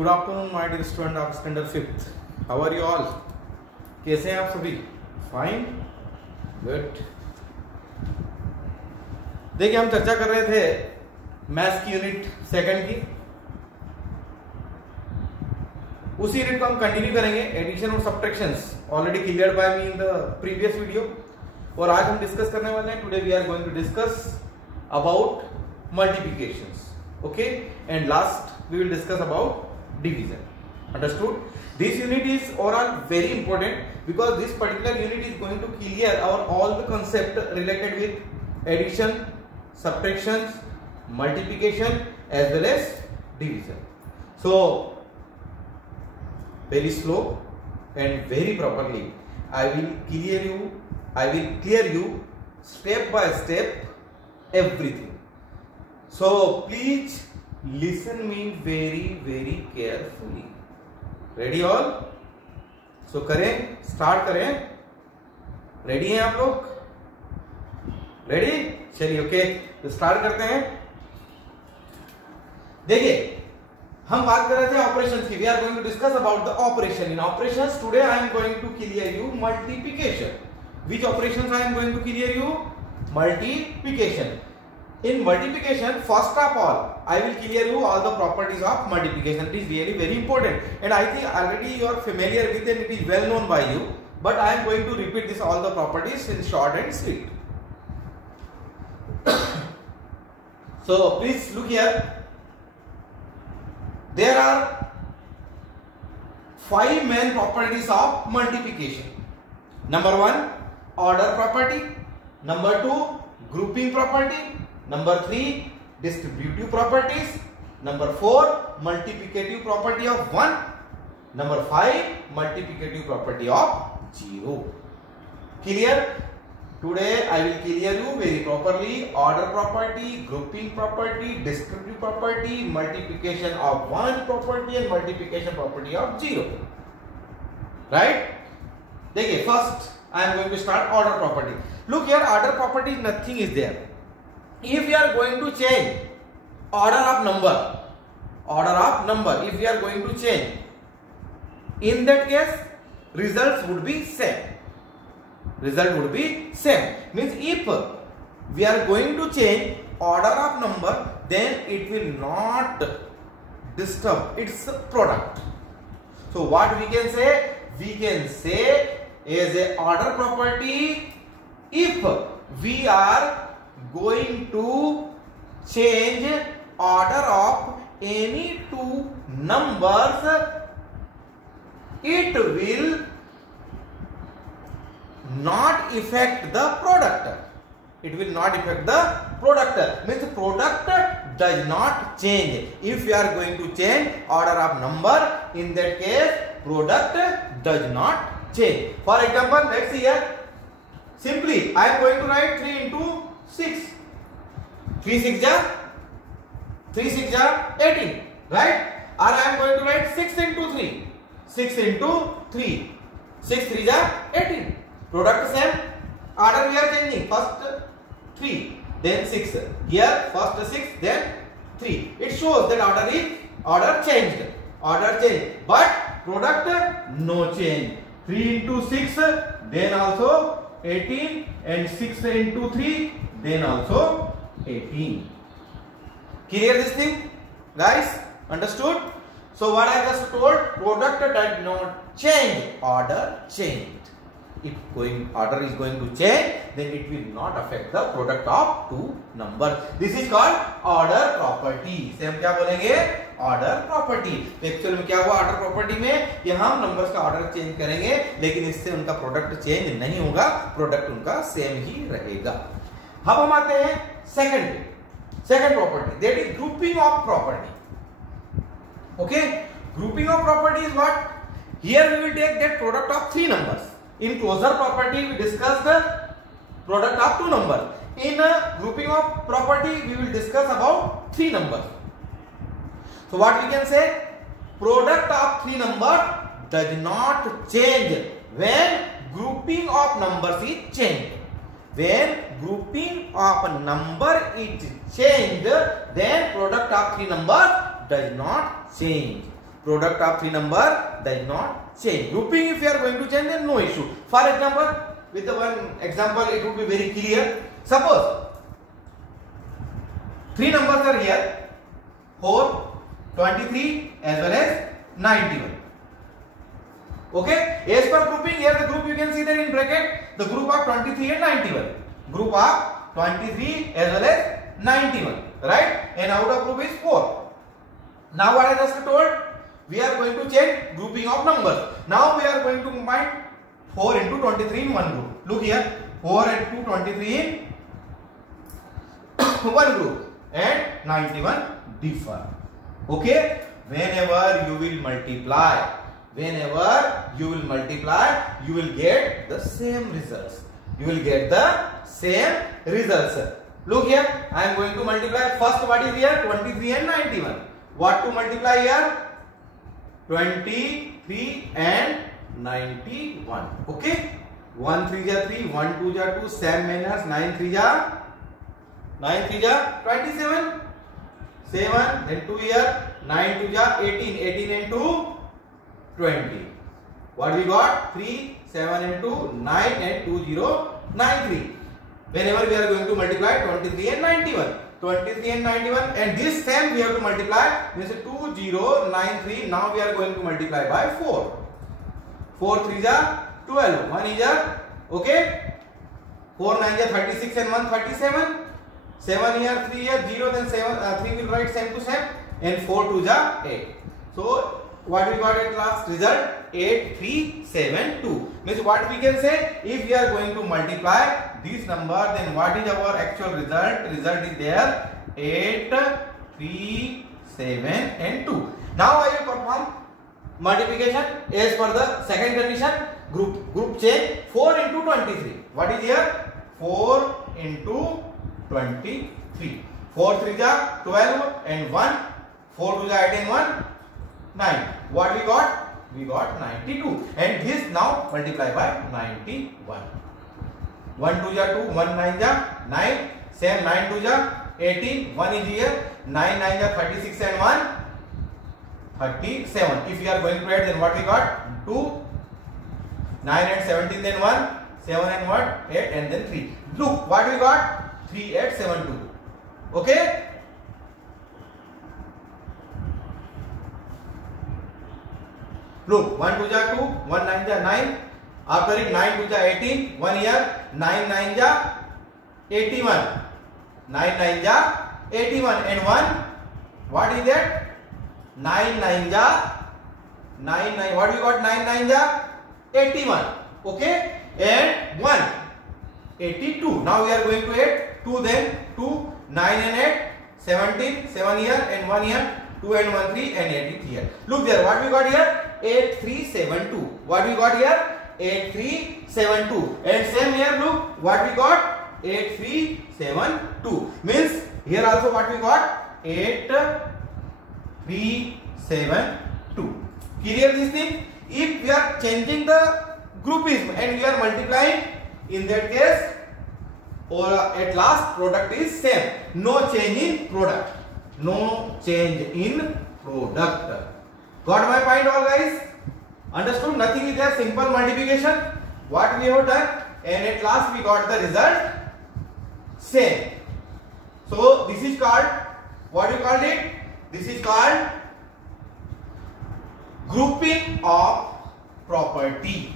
Good afternoon my dear student of standard fifth. How are you all? कैसे हैं आप सभी? Fine, good. देखिए, हम चर्चा कर रहे थे मैथ्स की यूनिट सेकंड की। उसी यूनिट को हम कंटिन्यू करेंगे, एडिशन और subtractions already cleared by me in the previous video. और आज हम डिस्कस करने वाले हैं, today we are going to discuss about multiplications, okay, and last we will discuss about division. Understood? This unit is overall very important because this particular unit is going to clear our all the concept related with addition, subtractions, multiplication as well as division. So very slow and very properly I will clear you step by step everything. So please listen me very carefully. Ready all? So करें, start करें। Ready हैं आप लोग? Ready? चलिए, okay, तो start करते हैं। देखिए, हम बात कर रहे थे ऑपरेशंस की। We are going to discuss about the operation. In operations today I am going to clear you multiplication. Which operations I am going to clear you? Multiplication. In multiplication, first of all, I will clear you all the properties of multiplication. It is really very important, and I think already you are familiar with it. It is well known by you, but I am going to repeat this all the properties in short and sweet. So please look here. There are 5 main properties of multiplication. Number 1, order property. Number 2, grouping property. Number 3, distributive properties. Number 4, multiplicative property of 1. Number 5, multiplicative property of 0. Clear? Today I will clear you very properly order property, grouping property, distributive property, multiplication of 1 property and multiplication property of 0. Right? देखिए, first I am going to start order property. Look here, order property nothing is there. If we are going to change order of number, if we are going to change, in that case results would be same. Means if we are going to change order of number, then it will not disturb its product. So what we can say? We can say as a order property, if we are going to change order of any two numbers, it will not affect the product. Means product does not change. If you are going to change order of number, in that case product does not change. For example, let's see here. Simply I am going to write 3 into 6. 3 6 ja 18, right? Or I am going to write 6 into 3. 6 into 3. 6 3 ja 18. Product same. Order we are changing. First 3, then 6. Here first 6, then 3. It shows that order changed. But product no change. 3 into 6, then also 18, and 6 into 3, then also 18. Clear this thing, guys? Understood? So what I just told, product does not change, order changed. If order is going to change, then it will not affect the product of two numbers. This is called order property. इसे हम क्या बोलेंगे? Order property. तो actual में क्या हुआ order property में? यहाँ हम नंबर्स का ऑर्डर चेंज करेंगे, लेकिन इससे उनका प्रोडक्ट चेंज नहीं होगा, प्रोडक्ट उनका सेम ही रहेगा. अब हम आते हैं second property, that is grouping of property. Okay, grouping of property is what? Here we will take that product of 3 numbers. In closure property we discussed the product of 2 numbers. In grouping of property we will discuss about 3 numbers. So what we can say? Product of 3 numbers does not change when grouping of numbers is changed. When grouping of a number is changed, then product of 3 numbers does not change. Product of three number does not change. Grouping, if you are going to change, then no issue. For example, with the one example, it would be very clear. Suppose three numbers are here: 4, 23, as well as 91. Okay, as per grouping, here the group you can see that in bracket, the group of 23 and 91. Group of 23 as well as 91, right? And out of group is 4. Now what I just told, we are going to change grouping of numbers. Now we are going to combine 4 into 23 in one group. Look here, 4 into 23 in one group and 91 differ. Okay, whenever you will multiply, you will get the same results. Look here, I am going to multiply. First, what is here? 23 and 91. What to multiply here? 23 and 91. Okay, 1 3 ja 3, 1 2 ja 2, 7 minus 9 3 ja 27. 7, then 2 here, 9 2 ja 18, 18 and 2 20. What we got? 3, 7 and 2, 9 and 2 0, 9 3. Whenever we are going to multiply 23 and 91, 23 and 91, and this same we have to multiply, means 2 0 9 3. Now we are going to multiply by 4. 4 3 ja 12, 1 is ja, okay, 4 9 ja 36 and 1 37. 7 here, 3 here, 0, then 7, 3 will write same to same, and 4 2 ja 8. So what we got at last result? 8 3 7 2. Means what we can say, if we are going to multiply this number, then what is our actual result? Result is there 8 3 7 and 2. Now I will perform multiplication as per the second condition. Group change. 4 into 23. What is here? 4 into 23. 4 3 ja 12 and 1. 4 2 ja 8 and 1 9. What we got? We got 92. And this now multiply by 91. 1 2 ja 2, 1 9 ja 9. Same 9 2 ja 18. 1 is here. 9 9 ja 36 and 1 37. If we are going to add, then what we got? 2. 9 and 17, then 1. 7 and 1, 8 and then 3. Look what we got? 3 8 7 2. Okay. Look, 1 2 ja 2, 1 9 ja 9. After it, 9 2 ja 18. 1 here, 9 9 ja 81. 9 9 ja 81 and 1. What is that? 9 9 ja 9 9. What we got? 9 9 ja 81. Okay, and 1 82. Now we are going to add 2, then 2 9 and 8 17. 7 here and 1 here. 2 and 1 3 and 8 here. Look there, what we got here? 8 3 7 2. What we got here? 8 3 7 2. And same here, look what we got? 8 3 7 2. Means here also what we got? 8 3 7 2. Clear this thing? If we are changing the groupism and we are multiplying, in that case, or at last product is same. No change in product. No change in product. Got my point, all guys? Understood? Nothing is there. Simple multiplication. What we have done, and at last we got the result same. So this is called, what you called it? This is called grouping of property.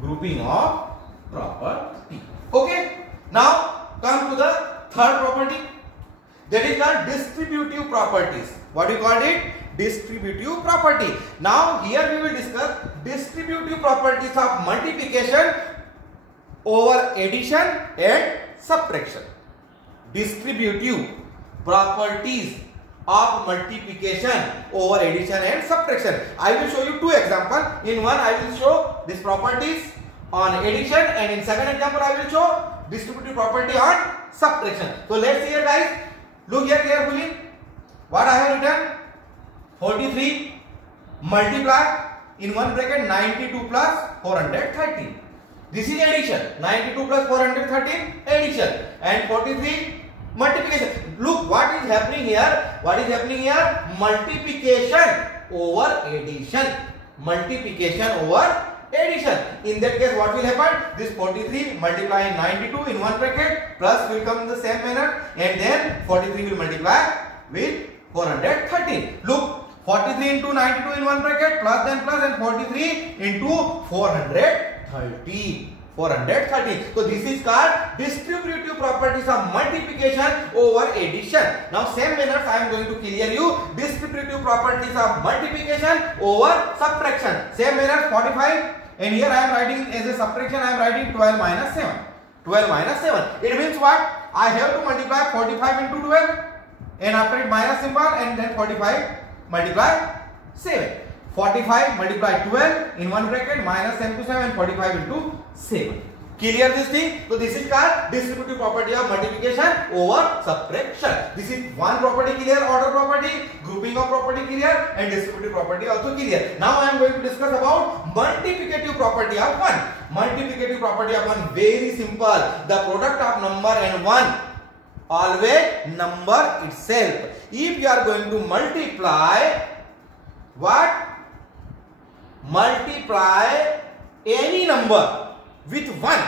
Grouping of property. Okay. Now come to the third property. That is called distributive properties. What do you call it? Distributive property. Now here we will discuss distributive properties of multiplication over addition and subtraction. Distributive properties of multiplication over addition and subtraction. I will show you two examples. In one I will show these properties on addition, and in second example I will show distributive property on subtraction. So let's see here, guys. Look here carefully. What I have written? 43 multiply in one bracket 92 plus 413. This is addition. 92 plus 413 addition, and 43 multiplication. Look what is happening here. What is happening here? Multiplication over addition. Multiplication over addition. In that case, what will happen? This 43 multiply 92 in one bracket, plus will come in the same manner, and then 43 will multiply with 413. Look, 43 into 92 in one bracket, plus then plus, and 43 into 430. 430. So this is called distributive properties of multiplication over addition. Now same manner I am going to clear you distributive properties of multiplication over subtraction. Same manner 45, and here I am writing as a subtraction, I am writing 12 minus 7. 12 minus 7. It means what? I have to multiply 45 into 12, and after it minus symbol, and then 45 multiply 7. 45 multiply 12 in one bracket, minus 7 to 7, 45 into 7. Clear this thing? So this is called distributive property of multiplication over subtraction. This is one property clear, order property, grouping of property clear, and distributive property also clear. Now I am going to discuss about multiplicative property of 1. Multiplicative property of 1, very simple. The product of number and 1 always number itself. If you are going to multiply what? Multiply any number with 1,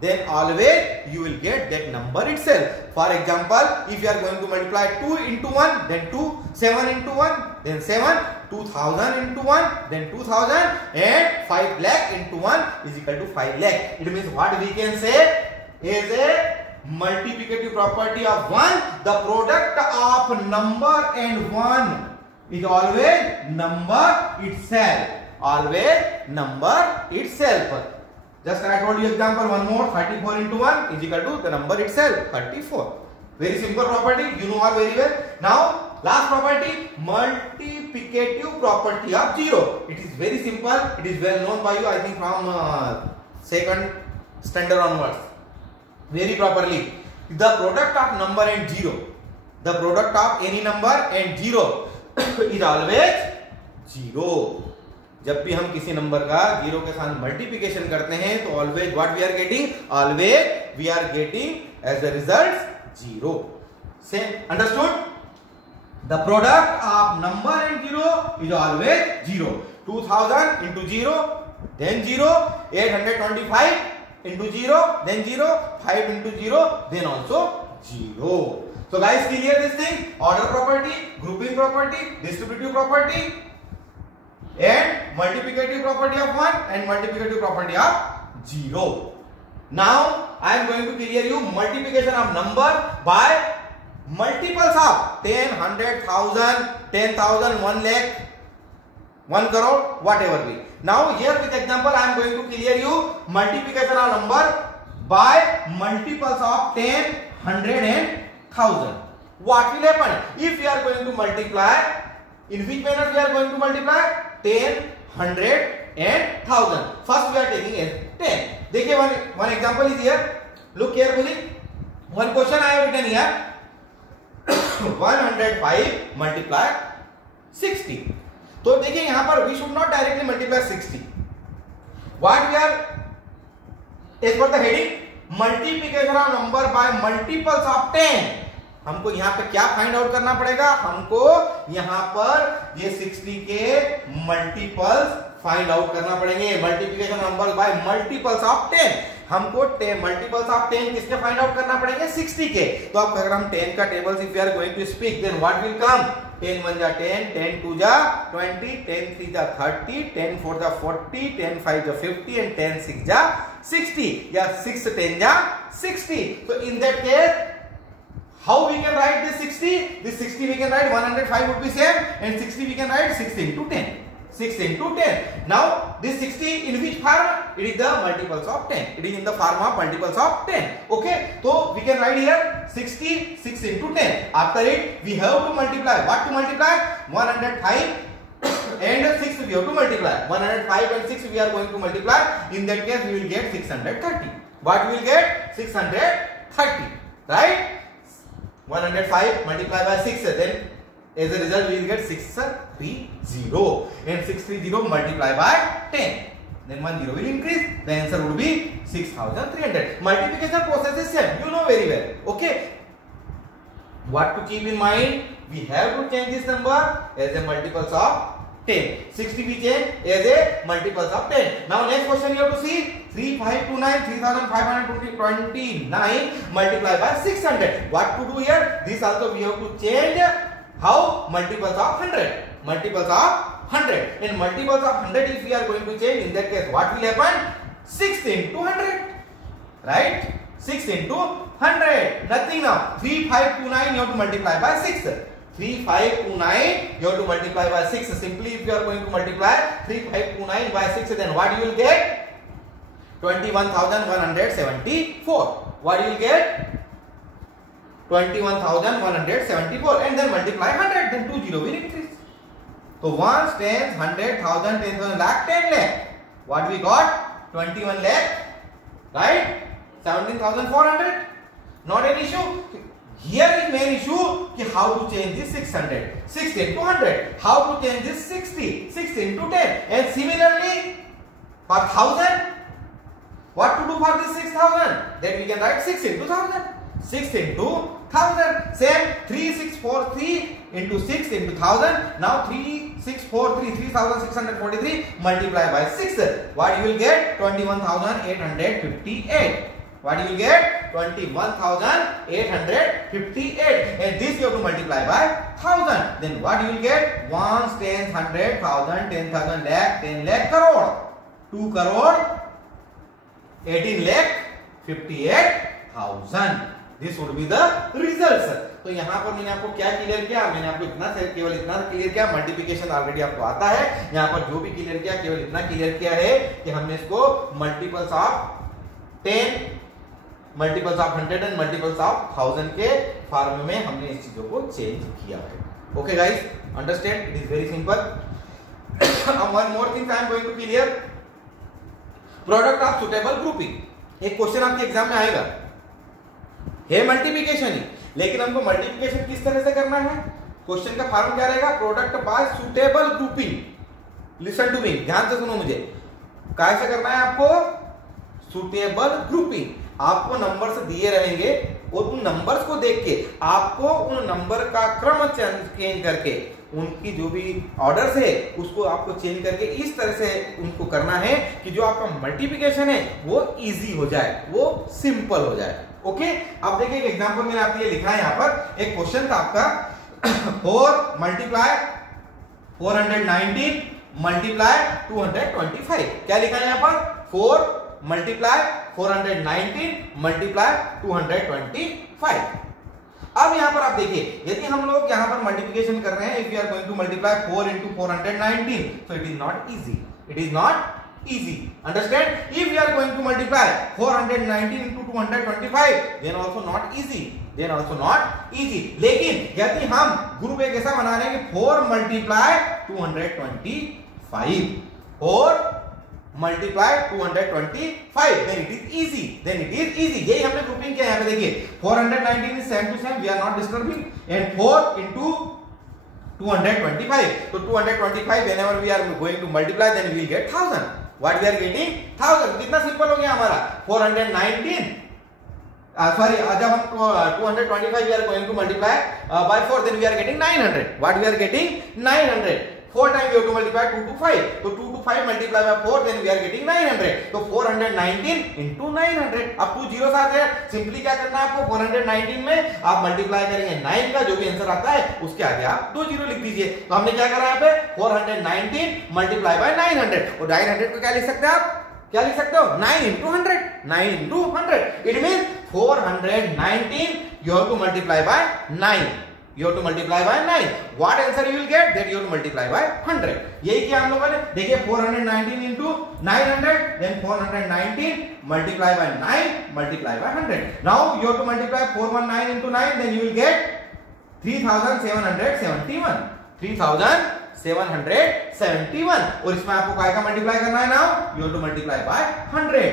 then always you will get that number itself. For example, if you are going to multiply 2 into 1, then 2, 7 into 1, then 7, 2000 into 1, then 2000, and 5 lakh into 1 is equal to 5 lakh. It means what we can say is a multiplicative property of 1. The product of number and 1 is always number itself. Always number itself. Just I told you example one more, 34 into 1 is equal to the number itself, 34. Very simple property, you know all very well. Now last property, multiplicative property of 0. It is very simple, it is well known by you, I think from second standard onwards. Very properly. The product of number and 0. The product of any number and 0 is always 0. जब भी हम किसी number का 0 के साथ multiplication करते हैं तो always what we are getting, always we are getting as the result 0. Same understood? The product of number and 0 is always 0. 2000 into 0, then 0, 825 into 0, then 0, 5 into 0, then also 0. So guys, clear this thing? Order property, grouping property, distributive property, and multiplicative property of 1 and multiplicative property of 0. Now I am going to clear you multiplication of number by multiples of 10, 100, 1000, 10,000, 1 lakh, 1 crore, whatever be. Now here with example I am going to clear you multiplication of number by multiples of 10, 100 and 1000. What will happen if we are going to multiply? In which manner we are going to multiply? 10, 100 and 1000. First we are taking as 10. देखिए one example is here. Look carefully. One question I have written here. 105 multiply 60. तो देखिए यहाँ पर we should not directly multiply 60. What we are as per the heading multiplication of number by multiples of 10. हमको यहाँ पे क्या find out करना पड़ेगा? हमको यहाँ पर ये 60 के मल्टीपल्स फाइंड आउट करना पड़ेंगे. Multiplication number by multiples of 10. हमको मल्टीपल्स ऑफ 10 किसके फाइंड आउट करना पड़ेंगे? 60 के. तो अब अगर हम 10 का table if we are going to speak then what will come? 10 1 जा 10, 10 2 जा 20, 10 3 जा 30, 10 4 जा 40, 10 5 जा 50 and 10 6 जा 60. या 6 10 जा 60. So in that case how we can write this 60? This 60 we can write 105 would be same, and 60 we can write 6 into 10. 6 into 10. Now this 60 in which form? It is the multiples of 10. It is in the form of multiples of 10. Okay. So we can write here 60 6 into 10. After it we have to multiply. What to multiply? 105 and 6 we have to multiply. 105 and 6 we are going to multiply. In that case we will get 630. What we will get? 630. Right? 105 multiplied by 6, then as a result we will get 630, and 630 multiplied by 10, then 10 will increase. The answer would be 6300. Multiplication process is same, you know very well. Okay, what to keep in mind? We have to change this number as a multiples of 10. 60 we change as a multiples of 10. Now next question you have to see 3529 3529 multiplied by 600. What to do here? This also we have to change how multiples of 100. Multiples of 100. In multiples of 100 if we are going to change, in that case what will happen? 6 into 100. Right? 6 into 100. Nothing now. 3529 you have to multiply by 6. 3529 you have to multiply by 6. Simply if you are going to multiply 3529 by 6, then what you will get? 21,174. What you will get? 21,174. And then multiply 100. Then 2 0 will increase. So 1, 10, 100, 1,000, 10,000, lakh, 10 lakh. What we got? 21 lakh. Right? 17,400. Not an issue. Here is main issue कि how to change this 600. 6 into 100. How to change this 60. 6 into 10. And similarly for 1,000. What to do for this 6,000? Then we can write 6 into 1,000. 6 into 1,000. Same 3643 into 6 into 1,000. Now 3643 3,643 multiply by 6. What you will get? 21,858. What you will get? 21,858. And this you have to multiply by 1,000. Then what you will get? 1, 10, 100, 1,000, 10,000, lakh, 10 lakh, crore. 2 crore, 18 lakh, 58,000. This would be the results. तो यहाँ पर मैंने आपको क्या clear किया? मैंने आपको केवल इतना क्लियर किया. मल्टीप्लिकेशन ऑलरेडी आपको आता है. यहाँ पर जो भी क्लियर किया केवल इतना क्लियर किया है कि हमने इसको multiples of 10, multiples of 100 and multiples of 1000 के फॉर्म में हमने इस चीजों को चेंज किया है. Okay guys, understand? It is very simple. One more thing I am going to clear. Product of suitable grouping. एक क्वेश्चन आपके एग्जाम में आएगा. है मल्टीप्लिकेशन ही, लेकिन हमको मल्टीप्लिकेशन किस तरह से करना है? क्वेश्चन का फॉर्म क्या रहेगा? Product by suitable grouping. Listen to me, ध्यान से सुनो मुझे. कैसे करना है आपको? Suitable grouping. आपको नंबर्स दिए रहेंगे और उन नंबर्स को देख के आपको उन नंबर का क्रम चेंज करके उनकी जो भी ऑर्डर्स है उसको आपको चेंज करके इस तरह से उनको करना है कि जो आपका मल्टीप्लिकेशन है वो इजी हो जाए, वो सिंपल हो जाए. ओके, अब देखिए एक एग्जांपल मैंने आपके लिए लिखा है. यहाँ पर एक क्वेश्चन था आपका 4 मल्टीप्लाई 419 मल्टीप्लाई 225. क्या लिखा है यहाँ पर? 4 मल्टीप्लाई 419 मल्टीप्लाई 225. अब यहां पर आप देखिए, यदि हम लोग यहां पर मल्टीप्लिकेशन कर रहे हैं, if you are going to multiply 4 into 419, so it is not easy. It is not easy. Understand? If you are going to multiply 419 into 225, then also not easy. Then also not easy. लेकिन यदि हम group एक ऐसा बना रहे हैं कि 4 multiply 225, 4 multiply 225, then it is easy. Then it is easy. यही हमने ग्रुपिंग किया. यहाँ पे देखिए 419 is same to same, we are not disturbing, and 4 into 225. So 225 whenever we are going to multiply, then we will get 1000. What we are getting? 1000. कितना simple हो गया हमारा? 419 sorry, जब हम 225 we are going to multiply by 4, then we are getting 900. What we are getting? 900. 4 times we have to multiply 2 to 5. So 2 to 5 multiply by 4, then we are getting 900. So 419 into 900. अब 2 zeros आते हैं. Simply क्या करना है आपको? 419 में आप multiply करेंगे 9 का जो भी आंसर आता है उसके आगे आप 2 जीरो लिख दीजिए. तो हमने क्या करा यहाँ पे? 419 मल्टीप्लाई बाय 900. और 900 को क्या लिख सकते हैं आप? क्या लिख सकते हो? 9 into 100. 9 into 100. It means 419 you have to multiply by 9. You have to multiply by 9. What answer you will get? That you have to multiply by 100. यही किया हम लोगों ने. देखिए 419 into 900, then 419 multiply by 9 multiply by 100. Now you have to multiply 419 into 9, then you will get 3771. 3771. और इसमें आपको काय का मल्टीप्लाई करना है? Now you have to multiply by 100.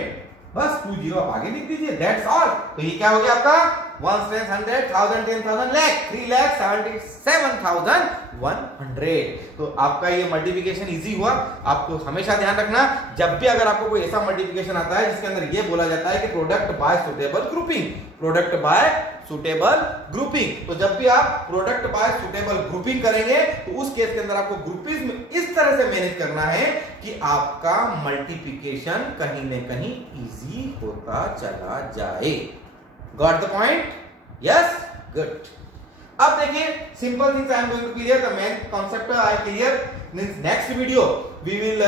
बस 2 जीरो आप आगे लिख दीजिए. That's all. तो ये क्या हो गया आपका? 1, 10, 100, 1000, 10,000, lakh, 3,77,000 100। तो आपका ये मल्टीप्लिकेशन इजी हुआ। आपको हमेशा ध्यान रखना, जब भी अगर आपको कोई ऐसा मल्टीप्लिकेशन आता है जिसके अंदर ये बोला जाता है कि product by suitable grouping, product by suitable grouping, तो जब भी आप प्रोडक्ट बाय सुटेबल ग्रुपिंग करेंगे तो उस केस के अंदर आपको ग्रुपिंग में इस तरह से मैनेज करना है कि आपका मल्टीप्लिकेशन कहीं न कहीं इजी होता चला जाए। Got the point? Yes, good. अब देखिए, simple things I am going to clear, the main concept I clear. Means next video we will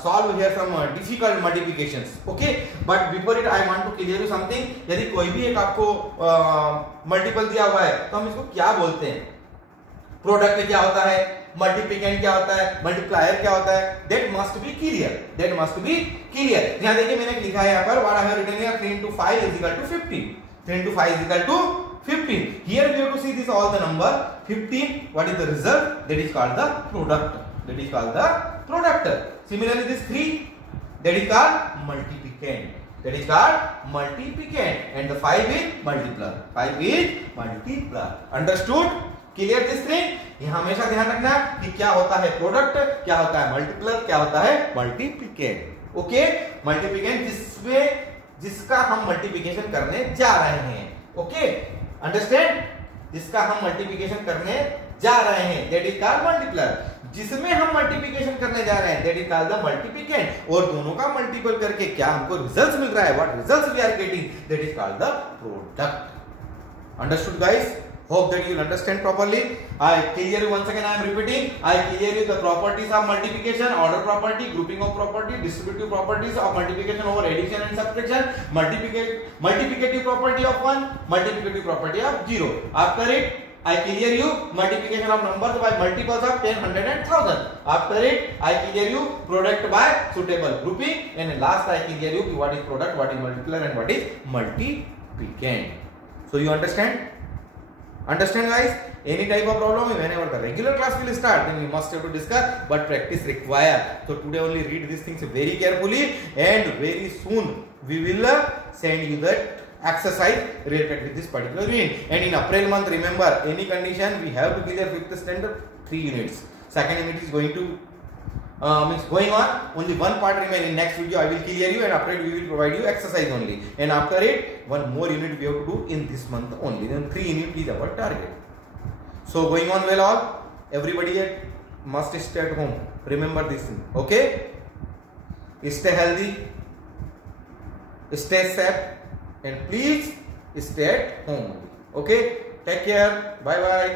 solve here some difficult multiplications. Okay, but before it I want to clear you something. यदि कोई भी एक आपको multiple दिया हुआ है तो हम इसको क्या बोलते हैं? प्रोडक्ट क्या होता है, मल्टीप्लिकेंट क्या होता है, मल्टीप्लायर क्या होता है, that must be clear. That must be clear. यहाँ देखिए मैंने लिखा है यहाँ पर what I have written here, 3 into 5 is equal to 15. 3 into 5 is equal to 15. Here we have to see this all the number 15. What is the result? That is called the product. That is called the product. Similarly, this 3, that is called multiplicand. That is called multiplicand. And the 5 is multiplier. 5 is multiplier. Understood? Clear this thing? ये हमेशा ध्यान रखना कि क्या होता है product, क्या होता है मल्टीप्लर, क्या होता है मल्टीप्लिकेंट। ओके, मल्टीप्लिकेंट जिसका हम मल्टीप्लिकेशन करने जा रहे हैं। Okay, understand? जिसका हम मल्टीप्लिकेशन करने जा रहे हैं दैट इज कॉल्ड मल्टीप्लायर। जिसमें हम मल्टीप्लिकेशन करने जा रहे हैं that is called the multiplicand. और दोनों का मल्टीपल करके क्या हमको रिजल्ट्स मिल रहा है, what results we are getting, that is called the product. Understood guys? Hope that you will understand properly. I clear you once again. I am repeating. I clear you the properties of multiplication, order property, grouping of property, distributive properties of multiplication over addition and subtraction, multiplicative property of 1, multiplicative property of 0. After it, I clear you multiplication of numbers by multiples of 10, 100 and 1000. After it, I clear you product by suitable grouping, and last I clear you what is product, what is multiplier, and what is multiplicand. So you understand? Understand guys? Any type of problem whenever the regular class will start, then we must have to discuss, but practice required. So today only read these things very carefully, and very soon we will send you that exercise related with this particular unit. And in April month, remember, any condition we have to clear 5th standard 3 units. Second unit is going to means going on, only one part remain. In next video I will clear you, and after it we will provide you exercise only, and after it one more unit we have to do in this month only. Then 3 unit is our target. So going on well all, everybody must stay at home. Remember this thing, okay? Stay healthy, stay safe, and please stay at home. Okay, take care, bye bye.